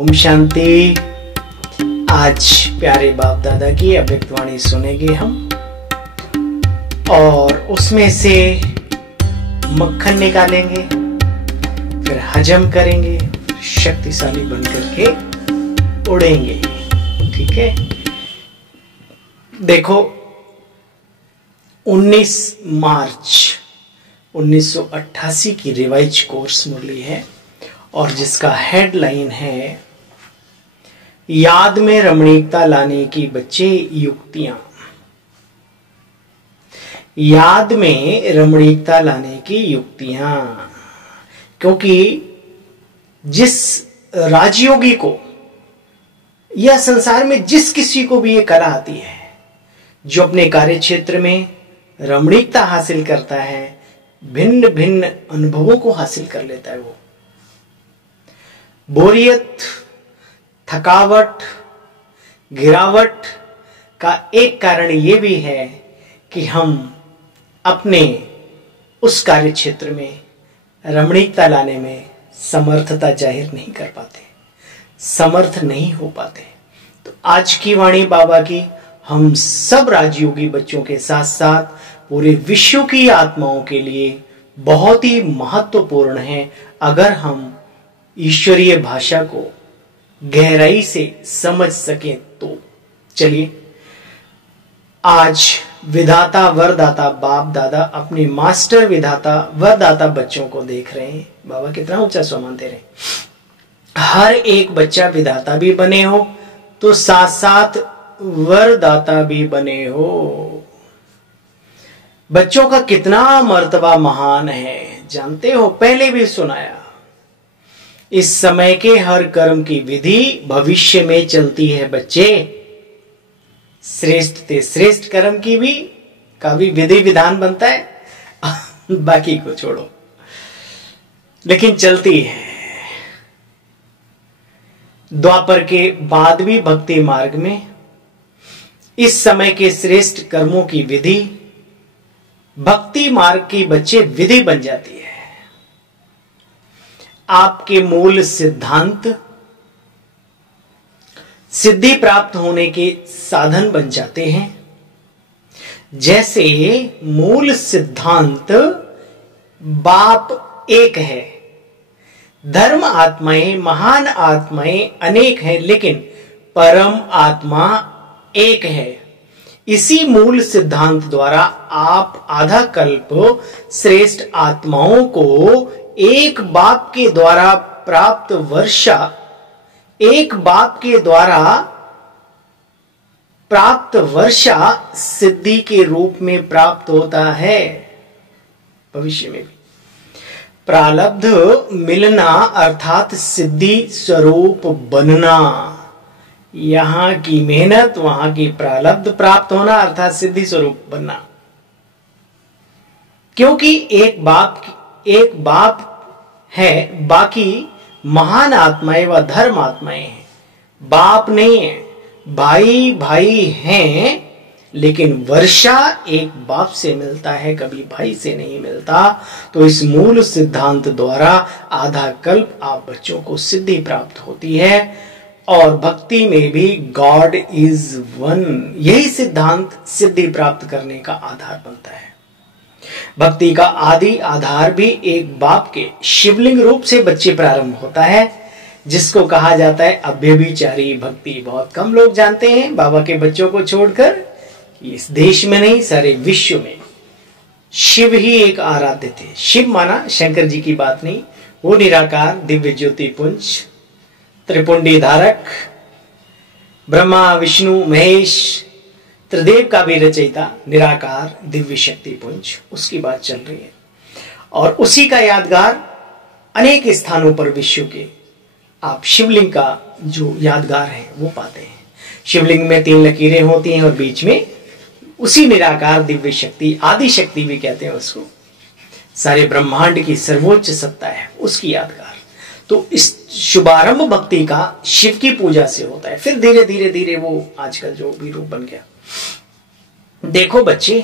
ओम शांति। आज प्यारे बाप दादा की अव्यक्तवाणी सुनेंगे हम और उसमें से मक्खन निकालेंगे, फिर हजम करेंगे, शक्तिशाली बनकर के उड़ेंगे। ठीक है। देखो, 19 मार्च 1988 की रिवाइज कोर्स मुरली है और जिसका हेडलाइन है याद में रमणीकता लाने की बच्चे युक्तियां। याद में रमणीकता लाने की युक्तियां, क्योंकि जिस राजयोगी को या संसार में जिस किसी को भी ये कला आती है, जो अपने कार्य क्षेत्र में रमणीकता हासिल करता है, भिन्न भिन्न अनुभवों को हासिल कर लेता है, वो बोरियत, थकावट, गिरावट का एक कारण यह भी है कि हम अपने उस कार्य क्षेत्र में रमणीकता लाने में समर्थता जाहिर नहीं कर पाते, समर्थ नहीं हो पाते। तो आज की वाणी बाबा की हम सब राजयोगी बच्चों के साथ साथ पूरे विश्व की आत्माओं के लिए बहुत ही महत्वपूर्ण है, अगर हम ईश्वरीय भाषा को गहराई से समझ सकें तो। चलिए, आज विधाता वरदाता बाप दादा अपने मास्टर विधाता वरदाता बच्चों को देख रहे हैं। बाबा कितना ऊंचा सम्मान दे रहे हैं। हर एक बच्चा विधाता भी बने हो तो साथ साथ वरदाता भी बने हो। बच्चों का कितना मर्तबा महान है जानते हो, पहले भी सुनाया। इस समय के हर कर्म की विधि भविष्य में चलती है बच्चे। श्रेष्ठ ते श्रेष्ठ कर्म की भी का भी विधि विधान बनता है बाकी को छोड़ो, लेकिन चलती है। द्वापर के बाद भी भक्ति मार्ग में इस समय के श्रेष्ठ कर्मों की विधि भक्ति मार्ग की बच्चे विधि बन जाती है। आपके मूल सिद्धांत सिद्धि प्राप्त होने के साधन बन जाते हैं। जैसे मूल सिद्धांत बाप एक है, धर्म आत्माएं महान आत्माएं अनेक हैं, लेकिन परम आत्मा एक है। इसी मूल सिद्धांत द्वारा आप आधा कल्प श्रेष्ठ आत्माओं को एक बाप के द्वारा प्राप्त वर्षा, एक बाप के द्वारा प्राप्त वर्षा सिद्धि के रूप में प्राप्त होता है। भविष्य में भी प्रारब्ध मिलना अर्थात सिद्धि स्वरूप बनना, यहां की मेहनत वहां की प्रारब्ध प्राप्त होना अर्थात सिद्धि स्वरूप बनना। क्योंकि एक बाप है, बाकी महान आत्माएं व धर्म आत्माएं हैं। बाप नहीं है, भाई भाई हैं, लेकिन वर्षा एक बाप से मिलता है, कभी भाई से नहीं मिलता। तो इस मूल सिद्धांत द्वारा आधा कल्प आप बच्चों को सिद्धि प्राप्त होती है और भक्ति में भी गॉड इज वन, यही सिद्धांत सिद्धि प्राप्त करने का आधार बनता है। भक्ति का आदि आधार भी एक बाप के शिवलिंग रूप से बच्चे प्रारंभ होता है, जिसको कहा जाता है अभ्यभिचारी भक्ति। बहुत कम लोग जानते हैं, बाबा के बच्चों को छोड़कर इस देश में नहीं सारे विश्व में शिव ही एक आराध्य थे। शिव माना शंकर जी की बात नहीं, वो निराकार दिव्य ज्योति पुंज, त्रिपुंडी धारक, ब्रह्मा विष्णु महेश त्रिदेव का भी रचयिता, निराकार दिव्य शक्ति पुंज, उसकी बात चल रही है। और उसी का यादगार अनेक स्थानों पर विश्व के आप शिवलिंग का जो यादगार है वो पाते हैं। शिवलिंग में 3 लकीरें होती हैं और बीच में उसी निराकार दिव्य शक्ति, आदि शक्ति भी कहते हैं उसको, सारे ब्रह्मांड की सर्वोच्च सत्ता है, उसकी यादगार। तो इस शुभारंभ भक्ति का शिव की पूजा से होता है, फिर धीरे धीरे धीरे वो आजकल जो भी रूप बन गया। देखो बच्चे,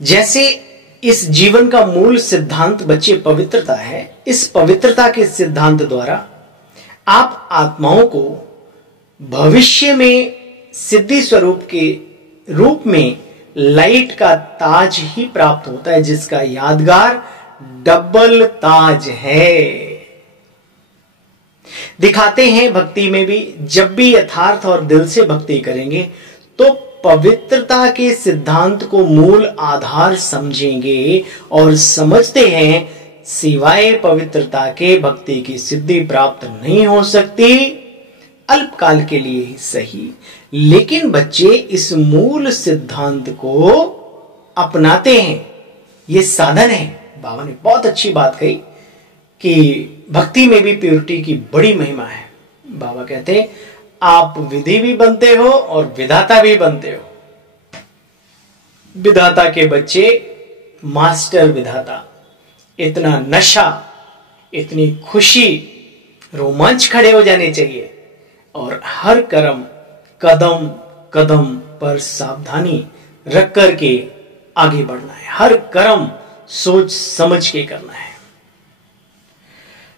जैसे इस जीवन का मूल सिद्धांत बच्चे पवित्रता है, इस पवित्रता के सिद्धांत द्वारा आप आत्माओं को भविष्य में सिद्धि स्वरूप के रूप में लाइट का ताज ही प्राप्त होता है, जिसका यादगार डबल ताज है। दिखाते हैं भक्ति में भी, जब भी यथार्थ और दिल से भक्ति करेंगे तो पवित्रता के सिद्धांत को मूल आधार समझेंगे और समझते हैं सिवाय पवित्रता के भक्ति की सिद्धि प्राप्त नहीं हो सकती, अल्पकाल के लिए ही सही। लेकिन बच्चे इस मूल सिद्धांत को अपनाते हैं, ये साधन है। बाबा ने बहुत अच्छी बात कही कि भक्ति में भी प्योरिटी की बड़ी महिमा है। बाबा कहते आप विधि भी बनते हो और विधाता भी बनते हो। विधाता के बच्चे मास्टर विधाता, इतना नशा, इतनी खुशी, रोमांच खड़े हो जाने चाहिए और हर कर्म कदम कदम पर सावधानी रख करके आगे बढ़ना है। हर कर्म सोच समझ के करना है।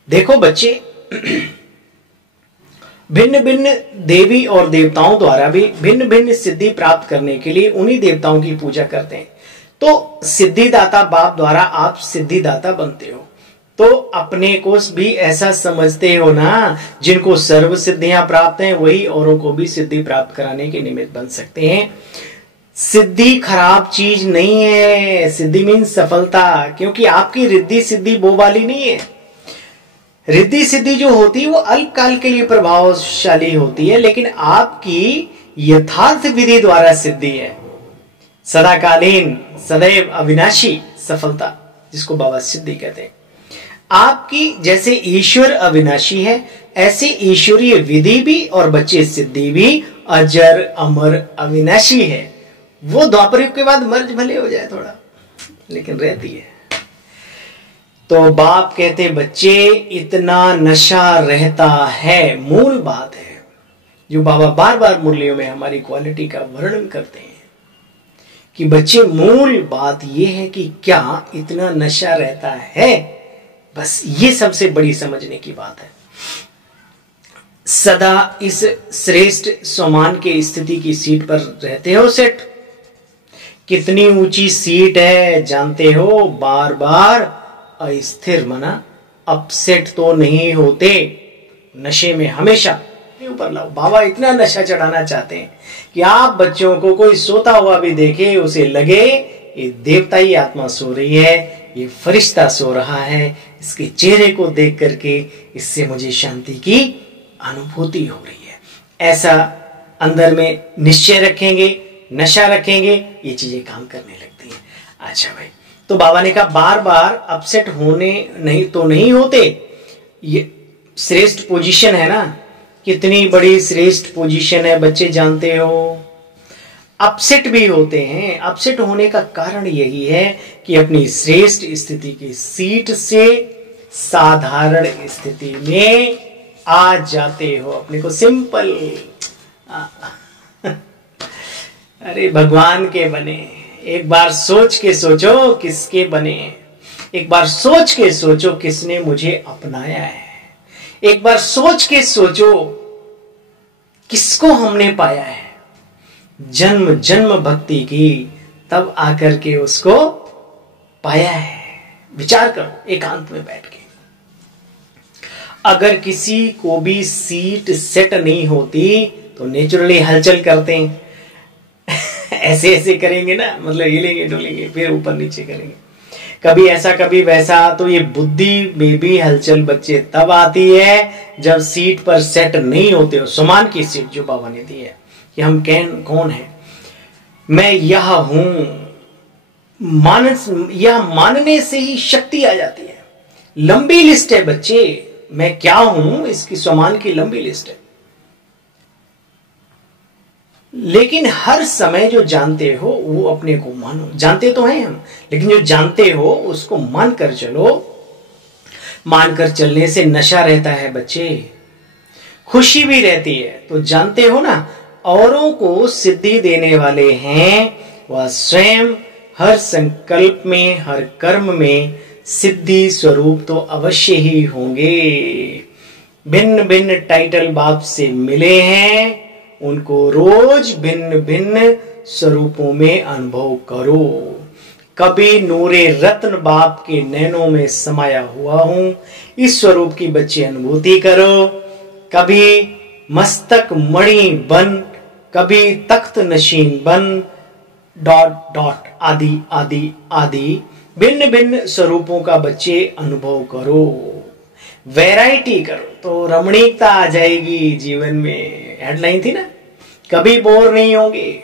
देखो बच्चे, भिन्न भिन्न देवी और देवताओं द्वारा भी भिन्न भिन्न सिद्धि प्राप्त करने के लिए उन्हीं देवताओं की पूजा करते हैं। तो सिद्धिदाता बाप द्वारा आप सिद्धिदाता बनते हो, तो अपने को भी ऐसा समझते हो ना, जिनको सर्व सिद्धियां प्राप्त हैं वही औरों को भी सिद्धि प्राप्त कराने के निमित्त बन सकते हैं। सिद्धि खराब चीज नहीं है, सिद्धि मीन्स सफलता, क्योंकि आपकी रिद्धि सिद्धि वो वाली नहीं है। रिद्धि सिद्धि जो होती है वो अल्पकाल के लिए प्रभावशाली होती है, लेकिन आपकी यथार्थ विधि द्वारा सिद्धि है सदाकालीन, सदैव अविनाशी सफलता, जिसको बाबा सिद्धि कहते हैं। आपकी जैसे ईश्वर अविनाशी है, ऐसे ईश्वरीय विधि भी और बच्चे सिद्धि भी अजर अमर अविनाशी है। वो द्वापर युग के बाद मर्ज भले हो जाए थोड़ा, लेकिन रहती है। तो बाप कहते बच्चे इतना नशा रहता है, मूल बात है जो बाबा बार बार मुरलियों में हमारी क्वालिटी का वर्णन करते हैं कि बच्चे मूल बात यह है कि क्या इतना नशा रहता है, बस ये सबसे बड़ी समझने की बात है। सदा इस श्रेष्ठ सम्मान के स्थिति की सीट पर रहते हो सेठ। कितनी ऊंची सीट है जानते हो, बार बार अस्थिर मना अपसेट तो नहीं होते, नशे में हमेशा ऊपर लाओ। बाबा इतना नशा चढ़ाना चाहते हैं कि आप बच्चों को कोई सोता हुआ भी देखे उसे लगे ये देवता ही आत्मा सो रही है, ये फरिश्ता सो रहा है, इसके चेहरे को देख करके इससे मुझे शांति की अनुभूति हो रही है। ऐसा अंदर में निश्चय रखेंगे, नशा रखेंगे, ये चीजें काम करने लगती हैं। अच्छा भाई, तो बाबा ने कहा बार बार अपसेट होने नहीं होते। ये श्रेष्ठ पोजीशन है ना, कितनी बड़ी श्रेष्ठ पोजीशन है बच्चे जानते हो। अपसेट भी होते हैं। अपसेट होने का कारण यही है कि अपनी श्रेष्ठ स्थिति की सीट से साधारण स्थिति में आ जाते हो, अपने को सिंपल अरे भगवान के बने। एक बार सोच के सोचो किसके बने, एक बार सोच के सोचो किसने मुझे अपनाया है, एक बार सोच के सोचो किसको हमने पाया है। जन्म जन्म भक्ति की, तब आकर के उसको पाया है। विचार करो एकांत में बैठ के। अगर किसी को भी सीट सेट नहीं होती तो नेचुरली हलचल करते हैं ऐसे ऐसे करेंगे ना, मतलब हिलेंगे डोलेंगे, फिर ऊपर नीचे करेंगे, कभी ऐसा कभी वैसा। तो ये बुद्धि में भी हलचल बच्चे तब आती है जब सीट पर सेट नहीं होते हो। समान की सीट जो बाबा ने दी है कि हम कौन है, मैं यह हूं, यह मानने से ही शक्ति आ जाती है। लंबी लिस्ट है बच्चे, मैं क्या हूं इसकी समान की लंबी लिस्ट है। लेकिन हर समय जो जानते हो वो अपने को मानो। जानते तो हैं हम, लेकिन जो जानते हो उसको मानकर चलो। मानकर चलने से नशा रहता है बच्चे, खुशी भी रहती है। तो जानते हो ना, औरों को सिद्धि देने वाले हैं वह स्वयं हर संकल्प में, हर कर्म में सिद्धि स्वरूप तो अवश्य ही होंगे। भिन्न भिन्न टाइटल बाप से मिले हैं, उनको रोज भिन्न भिन्न स्वरूपों में अनुभव करो। कभी नूरे रत्न बाप के नैनों में समाया हुआ हूं, इस स्वरूप की बच्चे अनुभूति करो। कभी मस्तक मणि बन, कभी तख्त नशीन बन, डॉट डॉट आदि आदि आदि भिन्न भिन्न स्वरूपों का बच्चे अनुभव करो। वैरायटी करो तो रमणीकता आ जाएगी जीवन में। हेडलाइन थी ना, कभी बोर नहीं होंगे।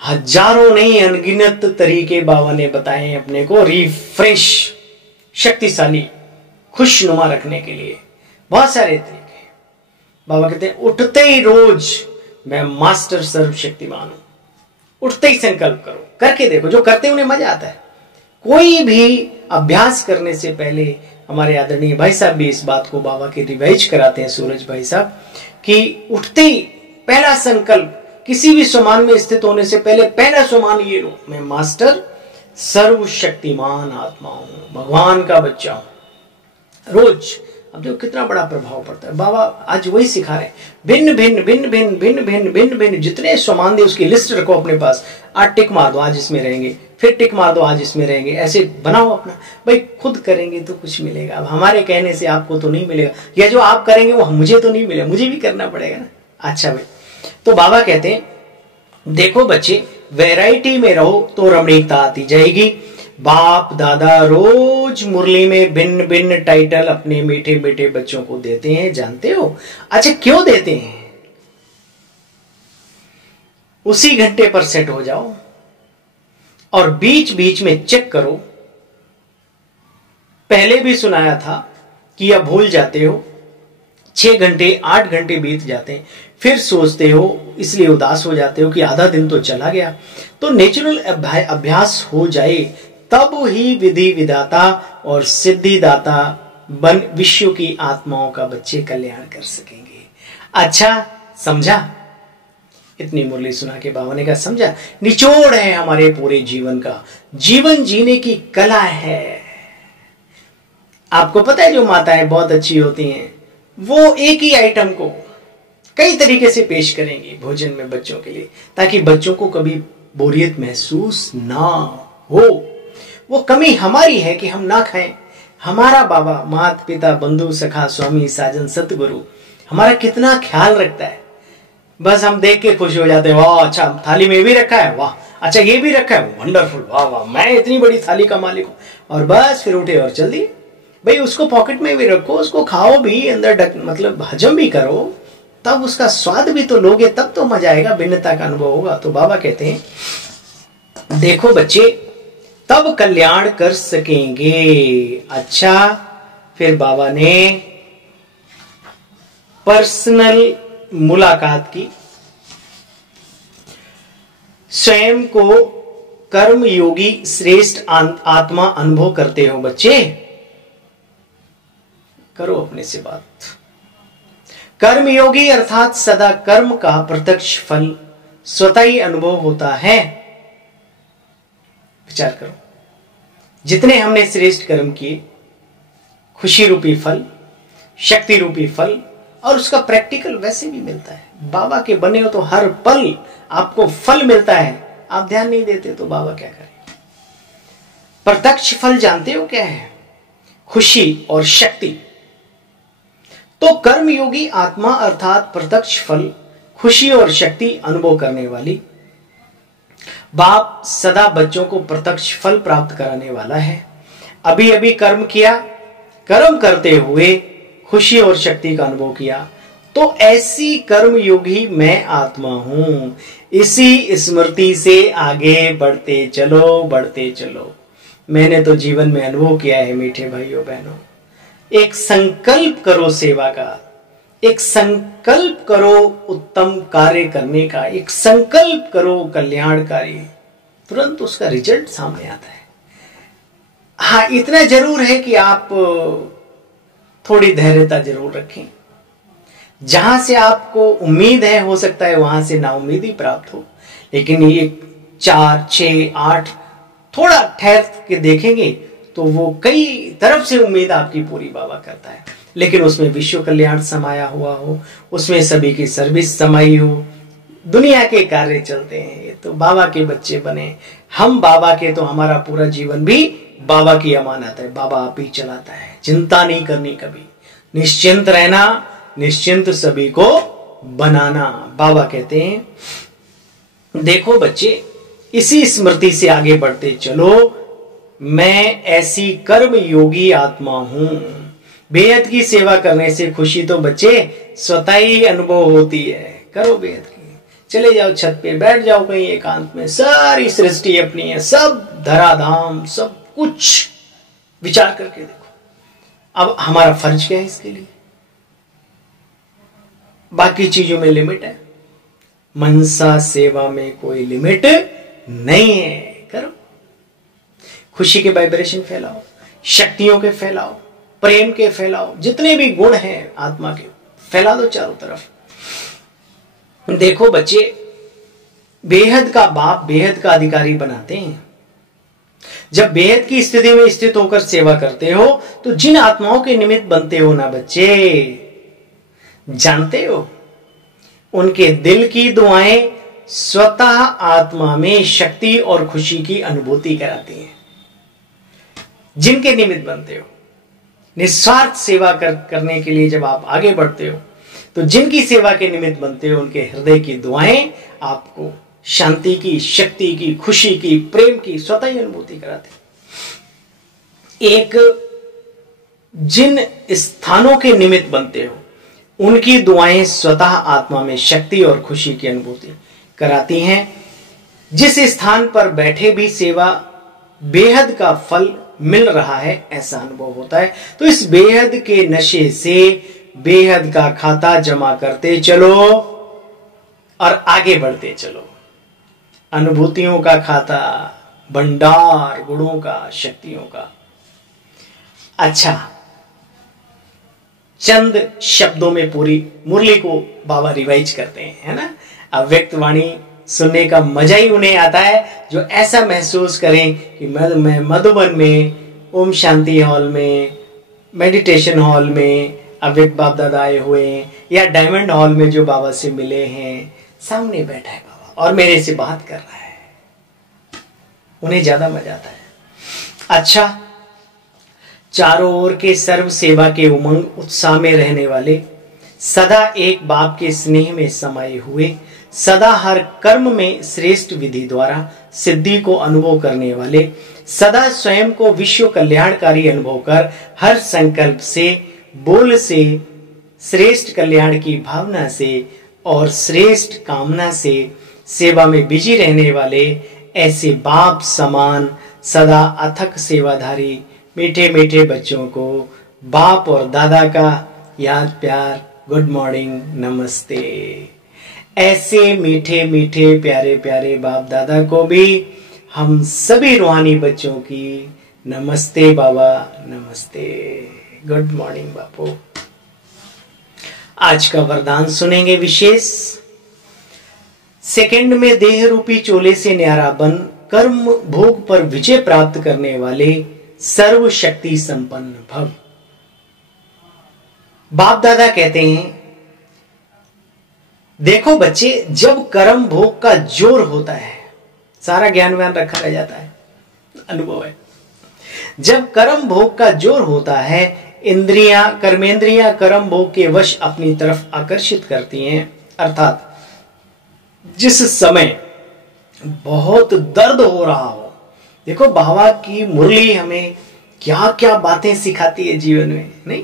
हजारों नहीं अनगिनत तरीके बाबा ने बताए अपने को रिफ्रेश, शक्तिशाली, खुशनुमा रखने के लिए। बहुत सारे तरीके बाबा कहते हैं, उठते ही रोज मैं मास्टर सर्वशक्तिमान हूं। उठते ही संकल्प करो, करके देखो। जो करते उन्हें मजा आता है। कोई भी अभ्यास करने से पहले हमारे आदरणीय भाई साहब भी इस बात को बाबा के रिवाइज कराते हैं, सूरज भाई साहब, कि उठते ही पहला संकल्प, किसी भी स्वमान में स्थित होने से पहले पहला स्वमान ये लो, मैं मास्टर सर्वशक्तिमान आत्मा हूं, भगवान का बच्चा हूं। रोज अब देखो कितना बड़ा प्रभाव पड़ता है। बाबा आज वही सिखा रहे हैं। भिन्न भिन्न भिन्न भिन्न भिन्न भिन्न भिन्न भिन्न जितने स्वमान दे उसकी लिस्ट रखो अपने पास। आज टिक मार दो, आज इसमें रहेंगे, फिर टिक मार दो, आज इसमें रहेंगे। ऐसे बनाओ अपना। भाई खुद करेंगे तो कुछ मिलेगा। अब हमारे कहने से आपको तो नहीं मिलेगा, या जो आप करेंगे वो मुझे तो नहीं मिलेगा, मुझे भी करना पड़ेगा ना। अच्छा भाई, तो बाबा कहते हैं देखो बच्चे, वैरायटी में रहो तो रमणीकता आती जाएगी। बाप दादा रोज मुरली में भिन्न भिन्न टाइटल अपने मीठे मीठे बच्चों को देते हैं, जानते हो? अच्छा क्यों देते हैं? उसी घंटे पर सेट हो जाओ और बीच बीच में चेक करो। पहले भी सुनाया था कि अब भूल जाते हो, 6 घंटे 8 घंटे बीत जाते हैं, फिर सोचते हो, इसलिए उदास हो जाते हो कि आधा दिन तो चला गया। तो नेचुरल अभ्यास हो जाए तब ही विधि विधाता और सिद्धिदाता बन विश्व की आत्माओं का बच्चे कल्याण कर सकेंगे। अच्छा समझा? इतनी मुरली सुना के बाबा ने कहा समझा? निचोड़ है हमारे पूरे जीवन का। जीवन जीने की कला है। आपको पता है जो माताएं बहुत अच्छी होती हैं, वो एक ही आइटम को कई तरीके से पेश करेंगी भोजन में बच्चों के लिए, ताकि बच्चों को कभी बोरियत महसूस ना हो। वो कमी हमारी है कि हम ना खाएं। हमारा बाबा, माता पिता, बंधु सखा, स्वामी, साजन, सतगुरु हमारा कितना ख्याल रखता है। बस हम देख के खुश हो जाते हैं, वाह अच्छा थाली में भी रखा है, वाह अच्छा ये भी रखा है, वंडरफुल, वाह वाह मैं इतनी बड़ी थाली का मालिक हूं। और बस फिर उठे और चल दिए। भाई उसको पॉकेट में भी रखो, उसको खाओ भी, अंदर मतलब हजम भी करो, तब उसका स्वाद भी तो लोगे, तब तो मजा आएगा, भिन्नता का अनुभव होगा। तो बाबा कहते हैं देखो बच्चे, तब कल्याण कर सकेंगे। अच्छा, फिर बाबा ने पर्सनल मुलाकात की। स्वयं को कर्म योगी श्रेष्ठ आत्मा अनुभव करते हो बच्चे? करो अपने से बात। कर्म योगी अर्थात सदा कर्म का प्रत्यक्ष फल स्वतः ही अनुभव होता है। विचार करो, जितने हमने श्रेष्ठ कर्म किए, खुशी रूपी फल, शक्ति रूपी फल, और उसका प्रैक्टिकल वैसे भी मिलता है। बाबा के बने हो तो हर पल आपको फल मिलता है। आप ध्यान नहीं देते तो बाबा क्या करें? प्रत्यक्ष फल जानते हो क्या है? खुशी और शक्ति। तो कर्मयोगी आत्मा अर्थात प्रत्यक्ष फल, खुशी और शक्ति अनुभव करने वाली बाप सदा बच्चों को प्रत्यक्ष फल प्राप्त कराने वाला है। अभी अभी कर्म किया, कर्म करते हुए खुशी और शक्ति का अनुभव किया, तो ऐसी कर्मयोगी मैं आत्मा हूं। इसी स्मृति से आगे बढ़ते चलो, बढ़ते चलो। मैंने तो जीवन में अनुभव किया है मीठे भाइयों बहनों। एक संकल्प करो सेवा का, एक संकल्प करो उत्तम कार्य करने का, एक संकल्प करो कल्याणकारी, तुरंत उसका रिजल्ट सामने आता है। हाँ, इतना जरूर है कि आप थोड़ी धैर्यता जरूर रखें। जहां से आपको उम्मीद है, हो सकता है वहां से नाउम्मीदी प्राप्त हो, लेकिन ये 4, 6, 8 थोड़ा ठहर के देखेंगे तो वो कई तरफ से उम्मीद आपकी पूरी बाबा करता है। लेकिन उसमें विश्व कल्याण समाया हुआ हो, उसमें सभी की सर्विस समाई हो, दुनिया के कार्य चलते हैं। ये तो बाबा के बच्चे बने, हम बाबा के, तो हमारा पूरा जीवन भी बाबा की अमानत है। बाबा आप ही चलाता है, चिंता नहीं करनी कभी, निश्चिंत रहना, निश्चिंत सभी को बनाना। बाबा कहते हैं देखो बच्चे, इसी स्मृति से आगे बढ़ते चलो, मैं ऐसी कर्म योगी आत्मा हूं। बेहद की सेवा करने से खुशी तो बच्चे स्वतः ही अनुभव होती है। करो बेहद की, चले जाओ छत पे, बैठ जाओ कहीं एकांत में, सारी सृष्टि अपनी है, सब धराधाम, सब कुछ विचार करके देखो। अब हमारा फर्ज क्या है इसके लिए? बाकी चीजों में लिमिट है, मनसा सेवा में कोई लिमिट नहीं है। करो, खुशी के वाइब्रेशन फैलाओ, शक्तियों के फैलाओ, प्रेम के फैलाओ, जितने भी गुण हैं आत्मा के फैला दो चारों तरफ। देखो बच्चे, बेहद का बाप बेहद का अधिकारी बनाते हैं। जब बेहद की स्थिति में स्थित होकर सेवा करते हो तो जिन आत्माओं के निमित्त बनते हो ना बच्चे, जानते हो उनके दिल की दुआएं स्वतः आत्मा में शक्ति और खुशी की अनुभूति कराती हैं। जिनके निमित्त बनते हो, निस्वार्थ सेवा करने के लिए जब आप आगे बढ़ते हो तो जिनकी सेवा के निमित्त बनते हो उनके हृदय की दुआएं आपको शांति की, शक्ति की, खुशी की, प्रेम की स्वतः ही अनुभूति कराते। एक जिन स्थानों के निमित्त बनते हो उनकी दुआएं स्वतः आत्मा में शक्ति और खुशी की अनुभूति कराती हैं। जिस स्थान पर बैठे भी सेवा बेहद का फल मिल रहा है ऐसा अनुभव होता है। तो इस बेहद के नशे से बेहद का खाता जमा करते चलो और आगे बढ़ते चलो। अनुभूतियों का खाता, भंडार गुणों का, शक्तियों का। अच्छा, चंद शब्दों में पूरी मुरली को बाबा रिवाइज करते हैं, है ना। अव्यक्त वाणी सुनने का मजा ही उन्हें आता है जो ऐसा महसूस करें कि मैं मधुबन में ओम शांति हॉल में, मेडिटेशन हॉल में अव्यक्त बाप दादा आए हुए हैं, या डायमंड हॉल में जो बाबा से मिले हैं, सामने बैठा है बाबा और मेरे से बात कर रहा है, उन्हें ज्यादा मजा आता है। अच्छा, चारों ओर के सर्व सेवा के उमंग उत्साह में रहने वाले, सदा एक बाप के स्नेह में समाये हुए, सदा हर कर्म में श्रेष्ठ विधि द्वारा सिद्धि को अनुभव करने वाले, सदा स्वयं को विश्व कल्याणकारी अनुभव कर हर संकल्प से, बोल से, श्रेष्ठ कल्याण की भावना से और श्रेष्ठ कामना से सेवा में बिजी रहने वाले ऐसे बाप समान सदा अथक सेवाधारी मीठे मीठे बच्चों को बाप और दादा का याद प्यार, गुड मॉर्निंग, नमस्ते। ऐसे मीठे मीठे प्यारे प्यारे बाप दादा को भी हम सभी रूहानी बच्चों की नमस्ते बाबा, नमस्ते, गुड मॉर्निंग बापू। आज का वरदान सुनेंगे विशेष। सेकंड में देह रूपी चोले से न्यारा बन कर्म भोग पर विजय प्राप्त करने वाले सर्व शक्ति संपन्न भव। बाप दादा कहते हैं देखो बच्चे, जब कर्म भोग का जोर होता है, सारा ज्ञान व्यान रखा रह जाता है, अनुभव है। जब कर्म भोग का जोर होता है, इंद्रियां, कर्मेंद्रियां कर्म भोग के वश अपनी तरफ आकर्षित करती हैं, अर्थात जिस समय बहुत दर्द हो रहा हो। देखो बाबा की मुरली हमें क्या क्या बातें सिखाती है जीवन में, नहीं?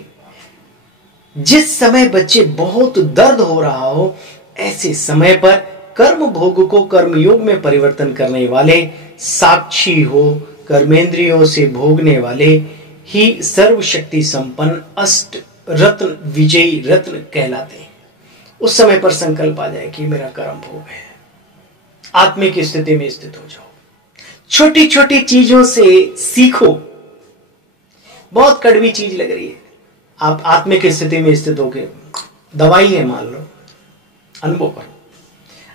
जिस समय बच्चे बहुत दर्द हो रहा हो, ऐसे समय पर कर्म भोग को कर्मयोग में परिवर्तन करने वाले, साक्षी हो, कर्मेंद्रियों से भोगने वाले ही सर्वशक्ति संपन्न अष्ट रत्न विजयी रत्न कहलाते हैं। उस समय पर संकल्प आ जाए कि मेरा कर्म भोग है, आत्मिक स्थिति में स्थित हो जाओ। छोटी छोटी चीजों से सीखो। बहुत कड़वी चीज लग रही है, आप आत्मिक स्थिति में स्थित होके, दवाई है मान लो, अनुभव करो।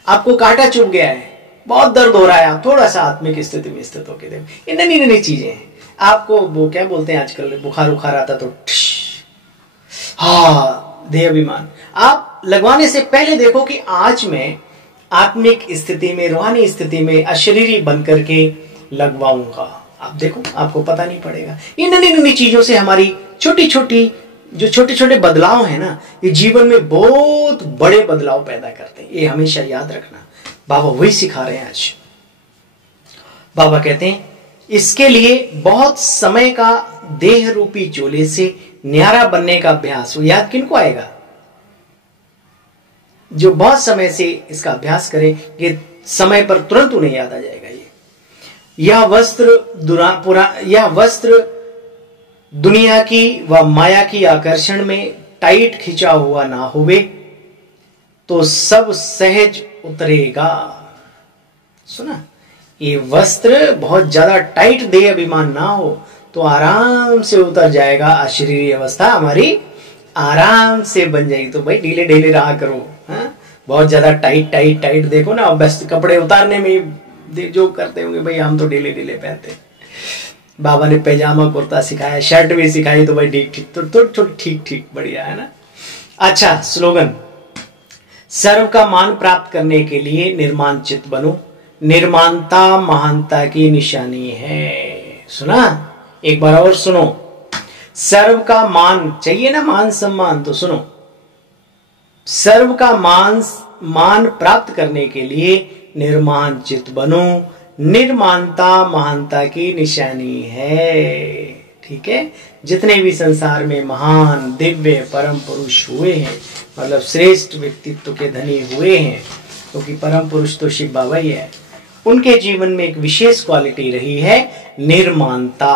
आपको कांटा चुभ गया है, बहुत दर्द हो रहा है, आप थोड़ा सा आत्मिक स्थिति में स्थित होके देखो। ये नई नई चीजें हैं। आपको वो क्या बोलते हैं आजकल, बुखार उखार आता तो हाँ, देह अभिमान। आप लगवाने से पहले देखो कि आज मैं आत्मिक स्थिति में, रूहानी स्थिति में अशरीरी बनकर के लगवाऊंगा। आप देखो, आपको पता नहीं पड़ेगा। इन नन्ही नन्ही चीजों से हमारी छोटी छोटी जो छोटे छोटे बदलाव है ना, ये जीवन में बहुत बड़े बदलाव पैदा करते हैं। ये हमेशा याद रखना। बाबा वही सिखा रहे हैं आज। बाबा कहते हैं इसके लिए बहुत समय का देह रूपी चोले से न्यारा बनने का अभ्यास। वो याद किनको आएगा? जो बहुत समय से इसका अभ्यास करे, ये समय पर तुरंत उन्हें याद आ जाएगा। यह वस्त्र दुनिया की व माया की आकर्षण में टाइट खिंचा हुआ ना होवे तो सब सहज उतरेगा। सुना? ये वस्त्र बहुत ज्यादा टाइट देह अभिमान ना हो तो आराम से उतर जाएगा। अशरीरी अवस्था हमारी आराम से बन जाएगी। तो भाई ढीले ढीले रहा करो। हाँ? बहुत ज्यादा टाइट टाइट टाइट देखो ना, बस कपड़े उतारने में जो करते होंगे भाई, हम तो ढीले ढीले पहनते। बाबा ने पैजामा कुर्ता सिखाया, शर्ट भी सिखाई, तो भाई ठीक ठीक तो ठीक ठीक बढ़िया है ना। अच्छा, स्लोगन। सर्व का मान प्राप्त करने के लिए निर्माण चित्त बनो। निर्माणता महानता की निशानी है। सुना? एक बार और सुनो। सर्व का मान चाहिए ना, मान सम्मान, तो सुनो। सर्व का मान प्राप्त करने के लिए निर्माण चित्त बनो। निर्माणता महानता की निशानी है। ठीक है? जितने भी संसार में महान दिव्य परम पुरुष हुए हैं, मतलब श्रेष्ठ व्यक्तित्व के धनी हुए हैं, क्योंकि परम पुरुष तो शिव बाबा ही है, उनके जीवन में एक विशेष क्वालिटी रही है निर्माणता।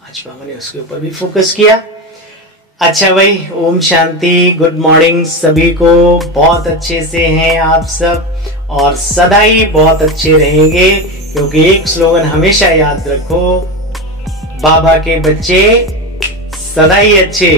आज बाबा ने उसके ऊपर भी फोकस किया। अच्छा भाई, ओम शांति, गुड मॉर्निंग सभी को। बहुत अच्छे से हैं आप सब और सदा ही बहुत अच्छे रहेंगे, क्योंकि एक स्लोगन हमेशा याद रखो, बाबा के बच्चे सदा ही अच्छे।